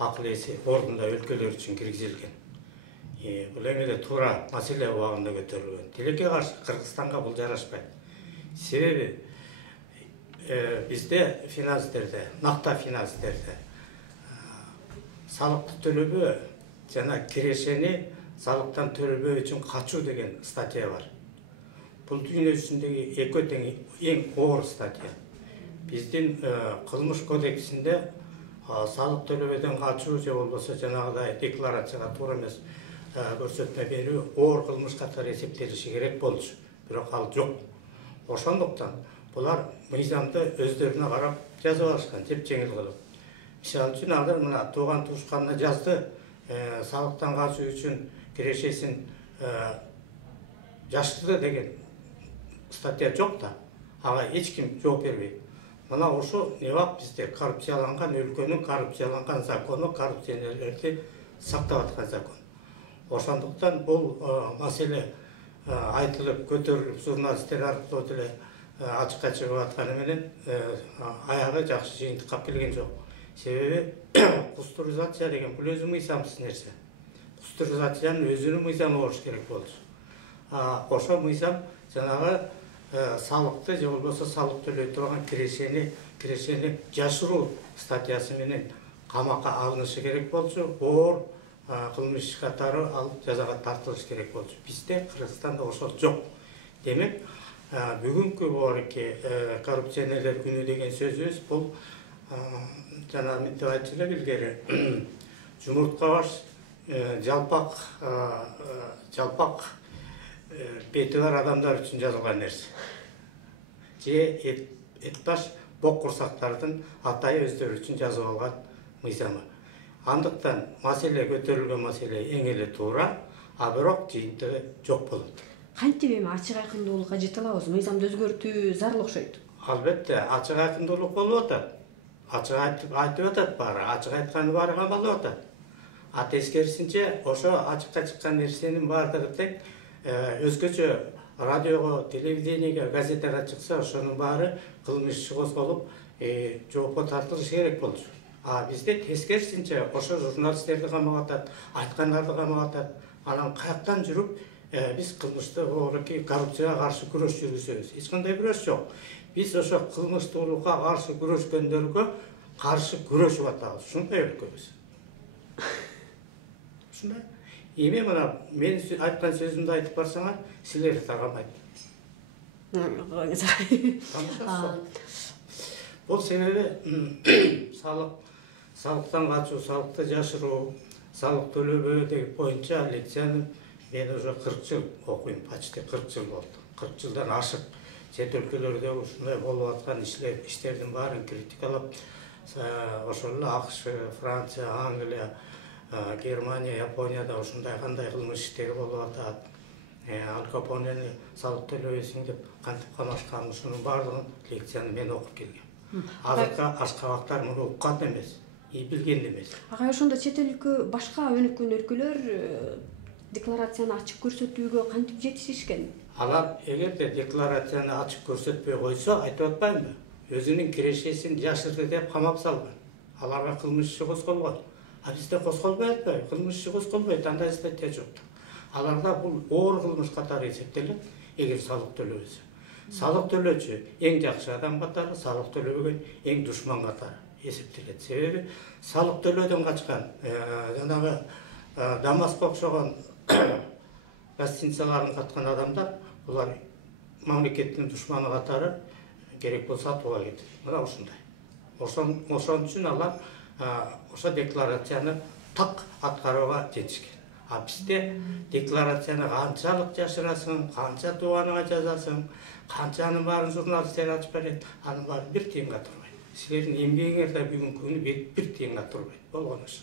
акыл эси ордунда өлкөлөр үчүн киргизилген. Бул эми туура маселе убагында көтөрүлгөн. Тилекке каршы Кыргызстанга бул жарашпайт. Себеби бизде финанстерде, накта финанстерде салыкты төлөбөө жана кирешени салыктан төлөбөө үчүн качуу деген статья бар. Бул дүйнө жүзүндөгү эки тең эң оор статья. Биздин кылмыш кодексинде салык төлөбөдөн качуу же болбосо жанагыдай декларацияга туура эмес көрсөтмө берүү оор кылмыш катары эсептелиши керек болчу. Бирок ал жок. Ошондуктан булар мыйзамды өздөрүнө карап жазып алышкан, жеп-жеңил кылып. Мисалы үчүн алар мына тууган туушканына жазды, салыктан качуу үчүн кирешесин жашырды деген статья жок да, ага эч ким жооп бербейт. Мына ошо не бак бизде коррупцияланган өлкөнүн коррупцияланган закону, коррупционерлерди сактап аткан закон. Ошондуктан бул маселе айтылып, көтөрүлүп, журналисттер аркылуу деле ачыкка чыгып атканы менен аягы жакшы жыйынтыкка келген жок. Себеби кустуризация деген бул өзү мыйзамсыз нерсе. Кустуризациянын өзүнүн мыйзамы болуш керек болчу. Ошо мыйзам жанагы салыкты же болбосо салык төлөй турган кирешени жашыруу статьясы менен камакка алынышы керек болчу. Оор кылмыш катары ал жазага тартылыш керек болчу. Бизде Кыргызстанда ошол жок. Демек, бүгүнкү борки коррупционерлер күнү деген сөзүбүз бул жана мынтип айтчу элек илгери жумуртка баш жалпак бети бар адамдар үчүн жазылган нерсе. Же эт баш бок курсактардын атайы өздөрү үчүн жазып алган мыйзамы. Андыктан маселе көтөрүлгөн маселе эң эле туура, а бирок жыйынтыгы жок болот. Кантип эми ачык айкындуулукка жете алабыз? Мыйзамды өзгөртүү зарыл окшойт. Албетте, ачык айкындуулук болуп атат. Ачык айтып атат баары, ачык айтканы баары кабылып атат. А тескерисинче ошо ачыкка чыккан нерсенин баардыгы тең өзгөчө радиого, телевидениеге, газетага чыкса, ошонун баары кылмыш иши козголуп, жоопко тартылышы керек болчу. А бизде тескерисинче ошо журналисттерди камап атат, айткандарды камап атат. Анан каяктан жүрүп биз кылмышты коррупцияга каршы күрөш жүргүзөбүз. Эч кандай күрөш жок. Биз ошо кылмыштуулукка каршы күрөшкөндөргө каршы күрөшүп атабыз. Ушундай өлкөбүз. Ушундай. Эми мына мен айткан сөзүмдү айтып барсаңар, силер тагамайт. Бул себеби салыктан качуу, салыкты жашыруу, салык төлөбөө деген боюнча лекцияны мен уже 40 жыл окуйм, почти 40 жыл болду. 40 жылдан ашык чет өлкөлөрдө ушундай болуп аткан иштердин баарын критикалап, ошол эле АКШ, Франция, Англия, Германия, Японияда ушундай кандай кылмыш иштери болуп атат. Ал Капонени салык төлөбөйсүң деп кантип камашкан, ушунун баардыгын лекцияны мен окуп келгем. Азыркы ашкабактар муну уккан эмес, билген эмес. Ага ошондо чет өлкө башка өнүккөн өлкөлөр декларацияны ачык көрсөтүүгө кантип жетишишкен? Алар эгерде декларацияны ачык көрсөтпөй койсо, айтып атпаймынбы? Өзүнүн кирешесин жашырды деп камап салган. Аларга кылмыш иши козголгон. А бизде козголбой атпайбы? Кылмыш иши козголбойт, андай статья жок. Аларда бул оор кылмыш катары эсептелет, эгер салык төлөбөсө. Салык төлөөчү эң жакшы адам катары, салык төлөбөгөн эң душман катары эсептелет. Себеби салык төлөөдөн качкан, жанагы Дамаска окшогон гостиницаларын каткан адамдар, булар мамлекеттин душманы катары керек болсо атууга кетет. Мына ушундай. Ошон үчүн алар ошо декларацияны так аткарууга жетишкен. А бизде декларацияны канчалык жашырасың, канча тууганыңа жазасың, канчанын баарын журналисттер ачып берет, анын баары бир тыйынга турбайт. Силердин эмгегиңер да бүгүнкү күнү бир тыйынга турбайт. Болгон ошо.